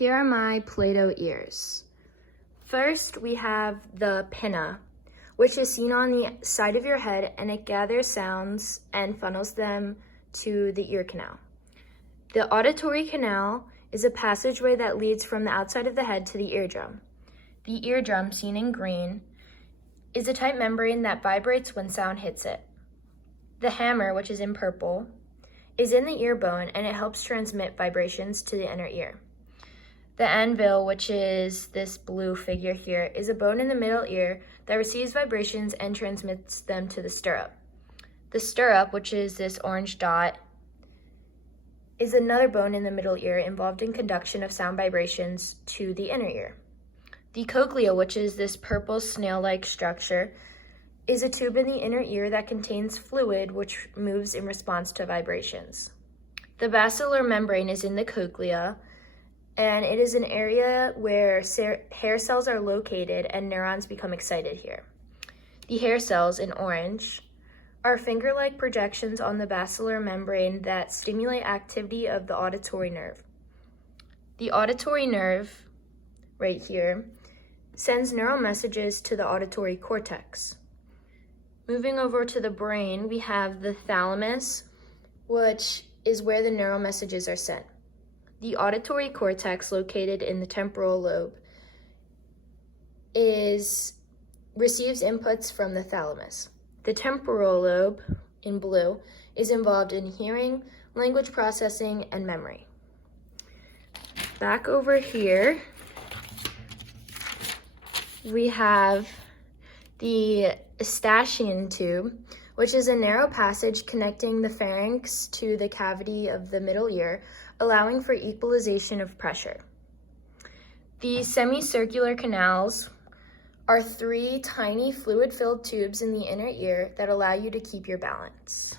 Here are my Play-Doh ears. First, we have the pinna, which is seen on the side of your head, and it gathers sounds and funnels them to the ear canal. The auditory canal is a passageway that leads from the outside of the head to the eardrum. The eardrum, seen in green, is a tight membrane that vibrates when sound hits it. The hammer, which is in purple, is in the ear bone, and it helps transmit vibrations to the inner ear. The anvil, which is this blue figure here, is a bone in the middle ear that receives vibrations and transmits them to the stirrup. The stirrup, which is this orange dot, is another bone in the middle ear involved in conduction of sound vibrations to the inner ear. The cochlea, which is this purple snail-like structure, is a tube in the inner ear that contains fluid which moves in response to vibrations. The basilar membrane is in the cochlea, and it is an area where hair cells are located and neurons become excited here. The hair cells, in orange, are finger-like projections on the basilar membrane that stimulate activity of the auditory nerve. The auditory nerve, right here, sends neural messages to the auditory cortex. Moving over to the brain, we have the thalamus, which is where the neural messages are sent. The auditory cortex, located in the temporal lobe, receives inputs from the thalamus. The temporal lobe, in blue, is involved in hearing, language processing, and memory. Back over here, we have the Eustachian tube, which is a narrow passage connecting the pharynx to the cavity of the middle ear, allowing for equalization of pressure. The semicircular canals are 3 tiny fluid-filled tubes in the inner ear that allow you to keep your balance.